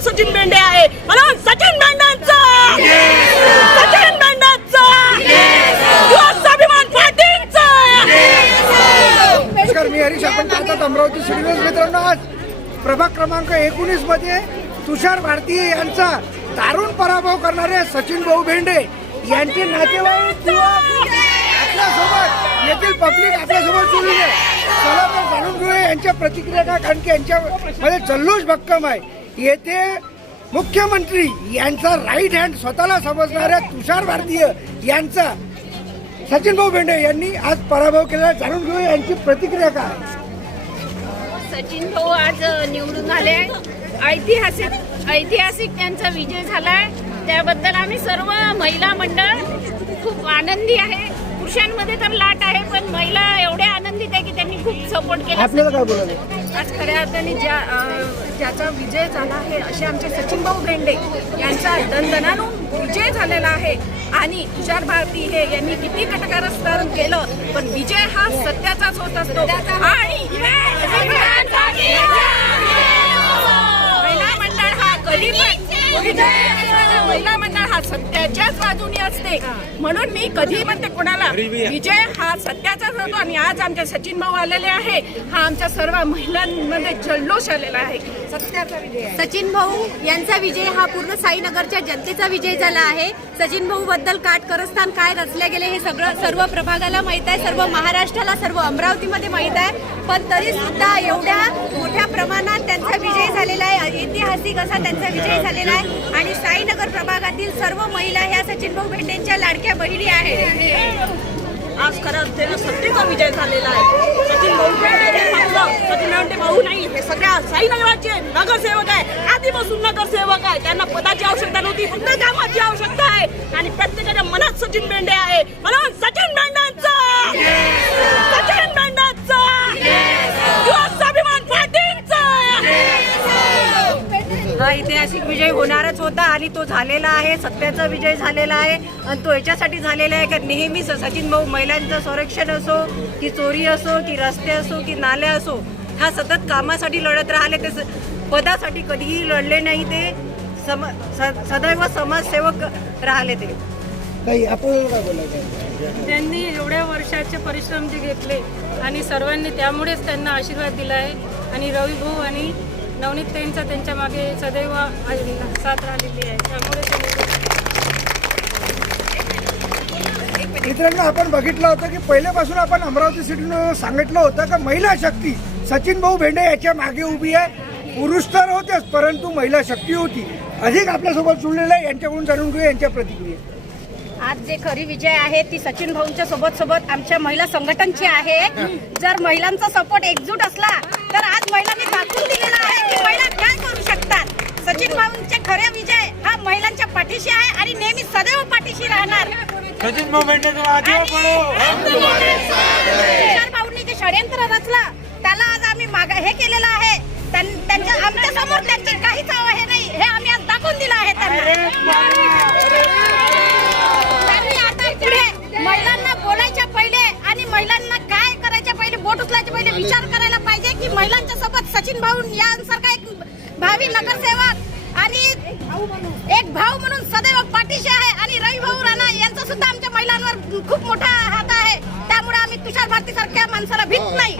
मनात सचिन बेंडे आहे म्हणून सचिन बेंडेंचा सचिन बेंडेंचा स्वाभिमान पार्टीचा। नमस्कार, मी हरीश, आपण पाहतात अमरावती सिटी न्यूज. मित्रांनो, आज प्रभाग क्रमांक 19 मध्ये तुषार भारती यांचा दारुण पराभव करणारे सचिन भाऊ भेंडे यांचे नातेवाईक आपल्यासोबत येथील पब्लिक आपल्यासोबत जोडली आहे. चला तर जाणून घेऊया यांच्या प्रतिक्रिया काय, कारण की यांच्यामध्ये जल्लोष भक्कम आहे. येथे मुख्यमंत्री यांचा राईट हँड स्वतःला समजणाऱ्या तुषार भारतीय यांचा सचिन भाऊ भेंडे यांनी आज पराभव केला. जाणून घेऊया यांची प्रतिक्रिया काय. सचिन भाऊ आज निवडून आले. ऐतिहासिक त्यांचा विजय झालाय. त्याबद्दल आम्ही सर्व महिला मंडळ खूप आनंदी आहे. पुरुषांमध्ये तर लाट आहे, पण महिला एवढ्या आनंदित आहे की त्यांनी खूप सपोर्ट केला. आपल्याला काय बोलायचं? आज खऱ्या अर्थाने ज्याचा विजय झाला आहे असे आमचे सचिन भाऊ भेंडे यांचा दणदणाणून विजय झालेला आहे. आणि तुषार भारती यांनी किती कटकारस्थान केलं, पण विजय हा सत्याचाच होत असतो. आणि महिला मंडळ हा कधी महिला मंडळ हा सत्याच्याच बाजूने असते. म्हणून मी कधी म्हणते कोणाला, विजय हा सत्याचाच होतो. आणि आज आमचे सचिन भाऊ आलेले आहे. हा आमच्या सर्व महिलांमध्ये जल्लोष आलेला आहे. सत्याचा विजय आहे. सचिन भाऊ यांचा विजय हा पूर्ण साईनगरच्या जनतेचा विजय झाला आहे. सचिन भाऊ बद्दल काटकरस्थान काय रचले गेले हे सर्व प्रभागाला माहित आहे, सर्व महाराष्ट्राला, सर्व अमरावतीमध्ये माहित आहे. पण तरी सुद्धा एवढ्या मोठ्या प्रमाणात त्यांचा विजय झालेला आहे. ऐतिहासिक असा त्यांचा विजय झालेला आहे. आणि साईनगर प्रभागातील सर्व महिला ह्या सचिन भाऊ भेंडेंच्या लाडक्या बहिणी आहेत. आज खरं अर्थानं सत्तेचा विजय झालेला आहे. सचिन भाऊ भेंडे सचिन बेंडे भाऊ नाही, हे सगळ्या साईनगराचे नगरसेवक आहे. आधीपासून नगरसेवक आहे. त्यांना पदाची आवश्यकता नव्हती, फक्त कामाची आवश्यकता आहे. आणि प्रत्येकाच्या मनात सचिन बेंडे आहे म्हणून सचिन बेंडेंचा सचिन बेंडेंचा स्वाभिमान पार्टीचा। हा ऐतिहासिक विजय होणारच होता आणि तो झालेला आहे. सत्याचा विजय झालेला आहे. आणि तो याच्यासाठी झालेला आहे की नेहमीच सचिन भाऊ महिलांचं संरक्षण असो की चोरी असो की रस्ते असो की नाल्या असो, हा सतत कामासाठी लढत राहिले. ते पदासाठी कधीही लढले नाही. ते सदैव समाजसेवक राहिले. ते काही आपल्याला काय बोलायचं? त्यांनी एवढ्या वर्षाचे परिश्रम जे घेतले आणि सर्वांनी त्यामुळेच त्यांना आशीर्वाद दिला आहे. आणि रवी भाऊ आणि नवनीत ताईंचा त्यांच्या मागे सदैव साथ राहिलेली आहे. त्यामुळे मित्रांनो, आपण बघितलं होतं की पहिल्यापासून आपण अमरावती सिटीनं सांगितलं होतं की महिला शक्ती सचिन भाऊ भेंडे याच्या मागे उभी आहे. पुरुष तर होतेच, परंतु महिला शक्ती होती. अधिक आपल्यासोबत जुळलेलं आहे. यांच्याकडून जाणून घेऊया यांच्या प्रतिक्रिया. आज जे खरी विजय आहे ती सचिन भाऊंच्या सोबत आमच्या महिला संघटनची आहे. जर महिलांचा सपोर्ट एकजूट असला तर आज महिलांनी दाखवून दिलेला आहे की महिला काय करू शकतात. सचिन भाऊंचे खरे विजय हा महिलांच्या पाठीशी आहे आणि नेहमी सदैव पाठीशी राहणार. सचिन भाऊ भेंडे तुषार भाऊंनी जे षडयंत्र रचलं त्याला आज आम्ही हे केलेलं आहे. त्यांच्या आमच्या समोर त्यांचे काहीच हे नाही, हे आम्ही आज दाखवून दिलं आहे त्यांना. महिलांना बोलायच्या पहिले आणि महिलांना काय करायच्या पहिले, बोट उचलायच्या पहिले विचार करायला पाहिजे की महिलांच्या सोबत सचिन भाऊ यांसारखा एक भावी नगरसेवक आणि एक भाऊ म्हणून सदैव पाठीशी आहे. आणि रवी भाऊ राणा यांचा सुद्धा आमच्या महिलांवर खूप मोठा हात आहे. त्यामुळे आम्ही तुषार भारती सारख्या माणसाला भीत नाही.